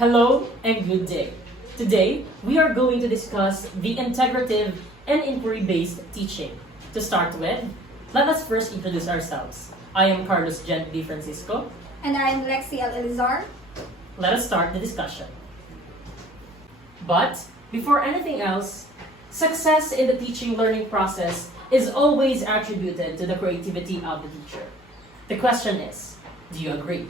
Hello and good day. Today, we are going to discuss the integrative and inquiry-based teaching. To start with, let us first introduce ourselves. I am Carlos Jen D. Francisco. And I'm Lexi L. Elizar. Let us start the discussion. But, before anything else, success in the teaching learning process is always attributed to the creativity of the teacher. The question is, do you agree?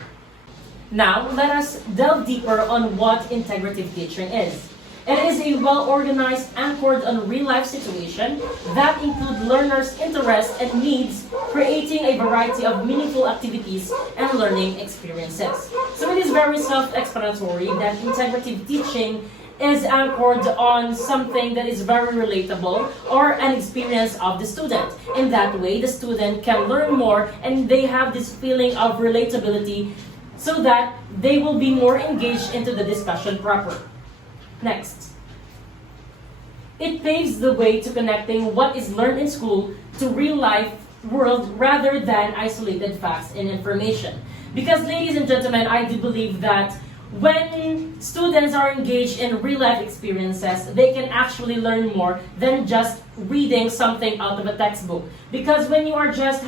Now, let us delve deeper on what integrative teaching is. It is a well-organized, anchored on real-life situation that include learners' interests and needs, creating a variety of meaningful activities and learning experiences. So it is very self-explanatory that integrative teaching is anchored on something that is very relatable or an experience of the student. In that way, the student can learn more and they have this feeling of relatability so that they will be more engaged into the discussion proper. Next, it paves the way to connecting what is learned in school to real-life world rather than isolated facts and information. Because, ladies and gentlemen, I do believe that when students are engaged in real-life experiences, they can actually learn more than just reading something out of a textbook. Because when you are just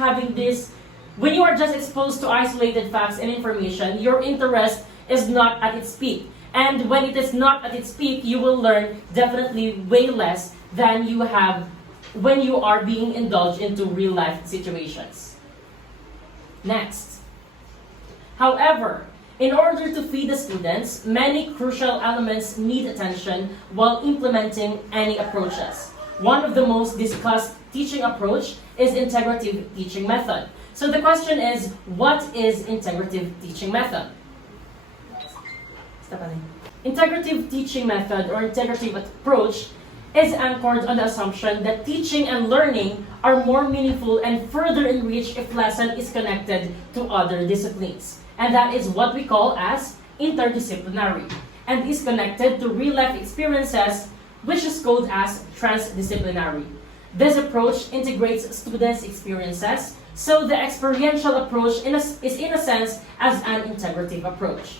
exposed to isolated facts and information, your interest is not at its peak. And when it is not at its peak, you will learn definitely way less than you have when you are being indulged into real-life situations. Next. However, in order to feed the students, many crucial elements need attention while implementing any approaches. One of the most discussed teaching approach is integrative teaching method. So the question is, what is integrative teaching method? Integrative teaching method or integrative approach is anchored on the assumption that teaching and learning are more meaningful and further enriched if lesson is connected to other disciplines. And that is what we call as interdisciplinary and is connected to real-life experiences, which is called as transdisciplinary. This approach integrates students' experiences, so the experiential approach is in a sense as an integrative approach.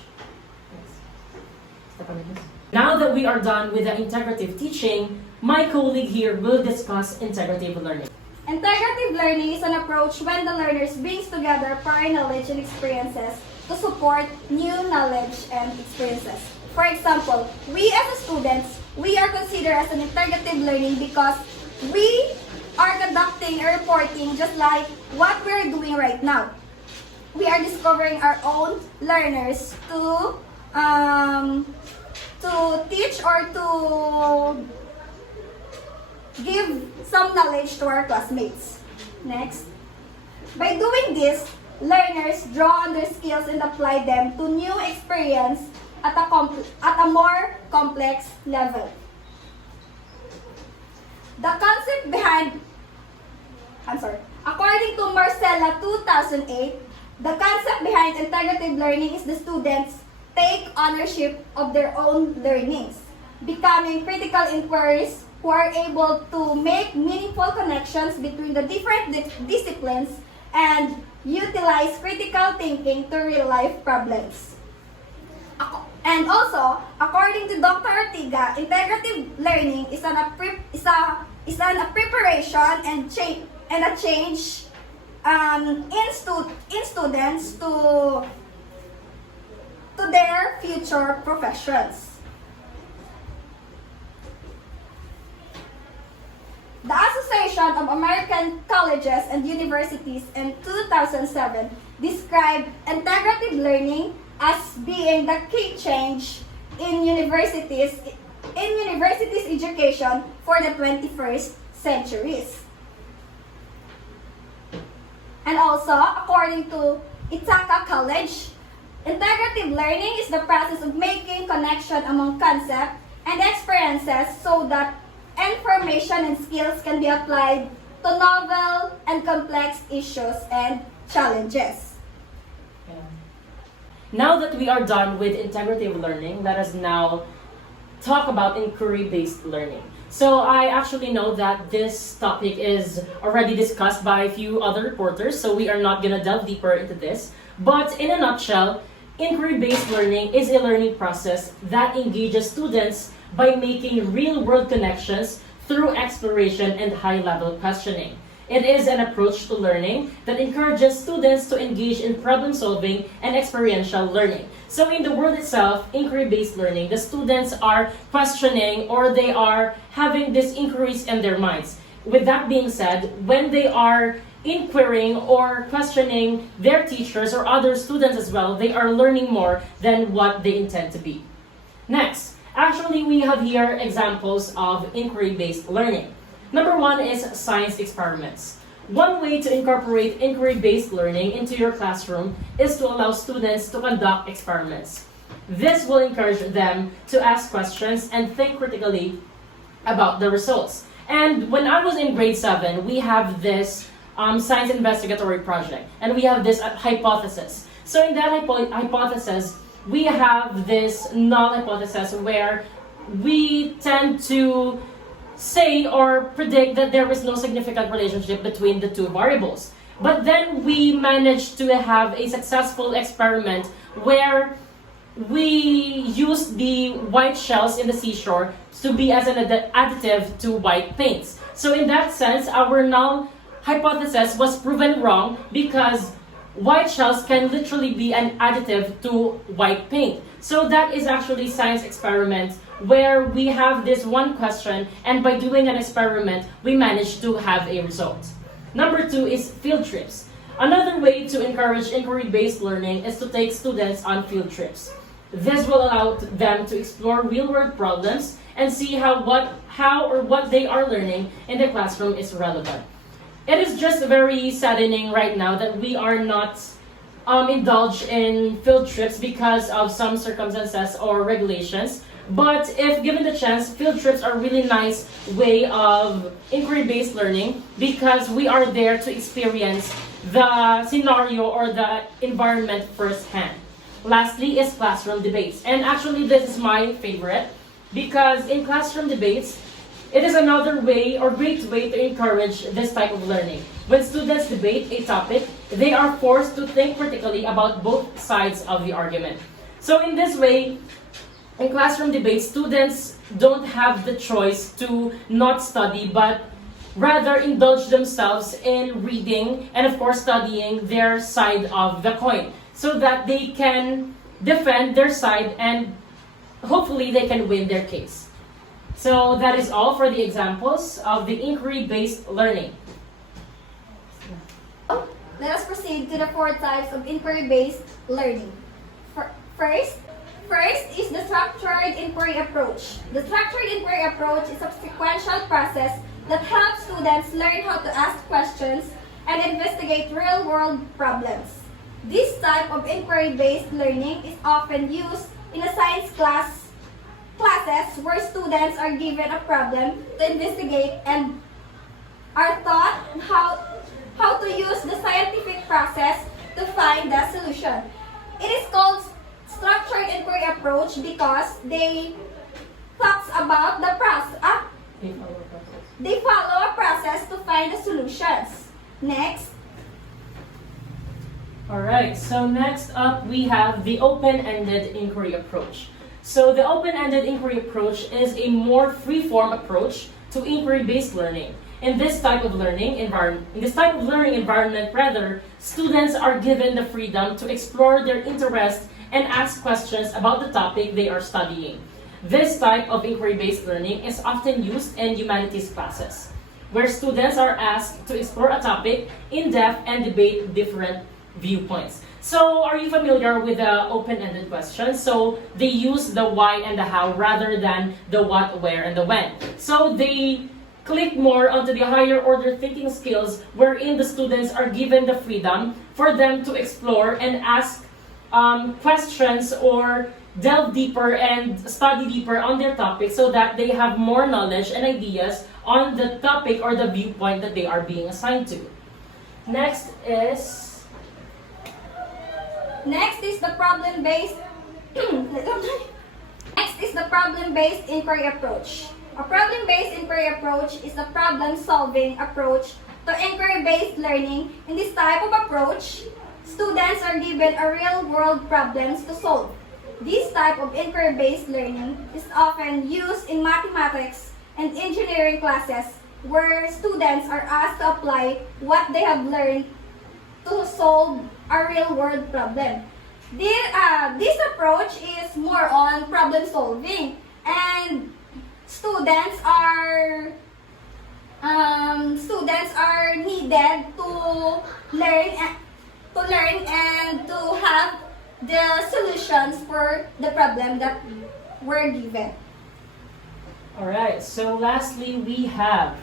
Now that we are done with the integrative teaching, my colleague here will discuss integrative learning. Integrative learning is an approach when the learners brings together prior knowledge and experiences to support new knowledge and experiences. For example, we as students, we are considered as an integrative learning because we are conducting a reporting just like what we're doing right now. We are discovering our own learners to teach or to give some knowledge to our classmates. Next. By doing this, learners draw on their skills and apply them to new experience at a more complex level. The concept behind, according to Marcella 2008, the concept behind integrative learning is the students take ownership of their own learnings, becoming critical inquiries who are able to make meaningful connections between the different disciplines and utilize critical thinking to real-life problems. And also, according to Dr. Ortiga, integrative learning is a preparation and a change in students to their future professions. The Association of American Colleges and Universities in 2007 described integrative learning as being the key change in universities education for the 21st centuries. And also, according to Ithaca College, integrative learning is the process of making connection among concepts and experiences so that information and skills can be applied to novel and complex issues and challenges. Now that we are done with integrative learning, let us now talk about inquiry-based learning. So I actually know that this topic is already discussed by a few other reporters, so we are not going to delve deeper into this. But in a nutshell, inquiry-based learning is a learning process that engages students by making real-world connections through exploration and high-level questioning. It is an approach to learning that encourages students to engage in problem-solving and experiential learning. So in the word itself, inquiry-based learning, the students are questioning or they are having this inquiries in their minds. With that being said, when they are inquiring or questioning their teachers or other students as well, they are learning more than what they intend to be. Next, actually we have here examples of inquiry-based learning. Number one is science experiments. One way to incorporate inquiry-based learning into your classroom is to allow students to conduct experiments. This will encourage them to ask questions and think critically about the results. And when I was in grade 7, we have this science investigatory project, and we have this hypothesis. So in that hypothesis, we have this null hypothesis where we tend to say or predict that there is no significant relationship between the two variables. But then we managed to have a successful experiment where we used the white shells in the seashore to be as an additive to white paints. So in that sense, our null hypothesis was proven wrong because white shells can literally be an additive to white paint. So that is actually science experiment where we have this one question, and by doing an experiment, we manage to have a result. Number two is field trips. Another way to encourage inquiry-based learning is to take students on field trips. This will allow them to explore real-world problems and see how or what they are learning in the classroom is relevant. It is just very saddening right now that we are not indulged in field trips because of some circumstances or regulations. But if given the chance, field trips are a really nice way of inquiry-based learning because we are there to experience the scenario or the environment firsthand. Lastly is classroom debates. And actually this is my favorite because in classroom debates, it is another way or great way to encourage this type of learning. When students debate a topic, they are forced to think critically about both sides of the argument. So in this way, in classroom debates, students don't have the choice to not study, but rather indulge themselves in reading and of course studying their side of the coin so that they can defend their side and hopefully they can win their case. So that is all for the examples of the inquiry-based learning. Let us proceed to the 4 types of inquiry-based learning. First is the structured inquiry approach. The structured inquiry approach is a sequential process that helps students learn how to ask questions and investigate real-world problems. This type of inquiry-based learning is often used in a science classes where students are given a problem to investigate and are taught how to use the scientific process to find the solution. It is called structured inquiry approach because they talks about the process. They follow a process to find the solutions. Next. Alright, so next up we have the open-ended inquiry approach. So the open-ended inquiry approach is a more free-form approach to inquiry-based learning. In this type of learning environment, students are given the freedom to explore their interests and ask questions about the topic they are studying. This type of inquiry-based learning is often used in humanities classes, where students are asked to explore a topic in depth and debate different viewpoints. So, are you familiar with the open-ended questions? So, they use the why and the how rather than the what, where, and the when. So, they click more onto the higher order thinking skills wherein the students are given the freedom for them to explore and ask questions or delve deeper and study deeper on their topic so that they have more knowledge and ideas on the topic or the viewpoint that they are being assigned to. Next is the problem-based inquiry approach. A problem-based inquiry approach is a problem-solving approach to inquiry-based learning. In this type of approach, students are given a real-world problems to solve. This type of inquiry-based learning is often used in mathematics and engineering classes where students are asked to apply what they have learned to solve a real-world problem. This approach is more on problem solving, and students are needed to learn and to have the solutions for the problem that were given. Alright, so lastly we have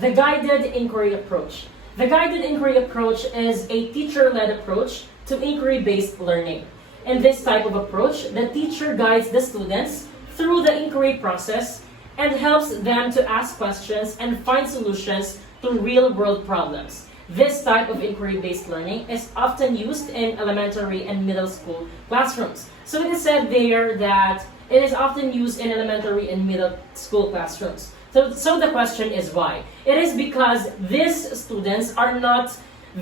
the guided inquiry approach. The guided inquiry approach is a teacher-led approach to inquiry-based learning. In this type of approach, the teacher guides the students through the inquiry process and helps them to ask questions and find solutions to real-world problems. This type of inquiry-based learning is often used in elementary and middle school classrooms. So it is said there that it is often used in elementary and middle school classrooms. So the question is why? It is because these students are not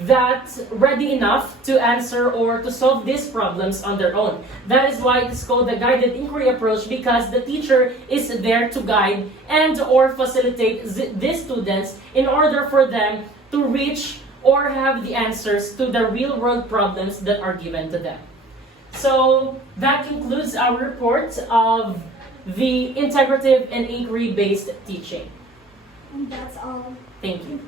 that ready enough to answer or to solve these problems on their own. That is why it is called the guided inquiry approach, because the teacher is there to guide and or facilitate these students in order for them to reach or have the answers to the real world problems that are given to them. So that concludes our report of the integrative and inquiry-based teaching. And that's all. Thank you.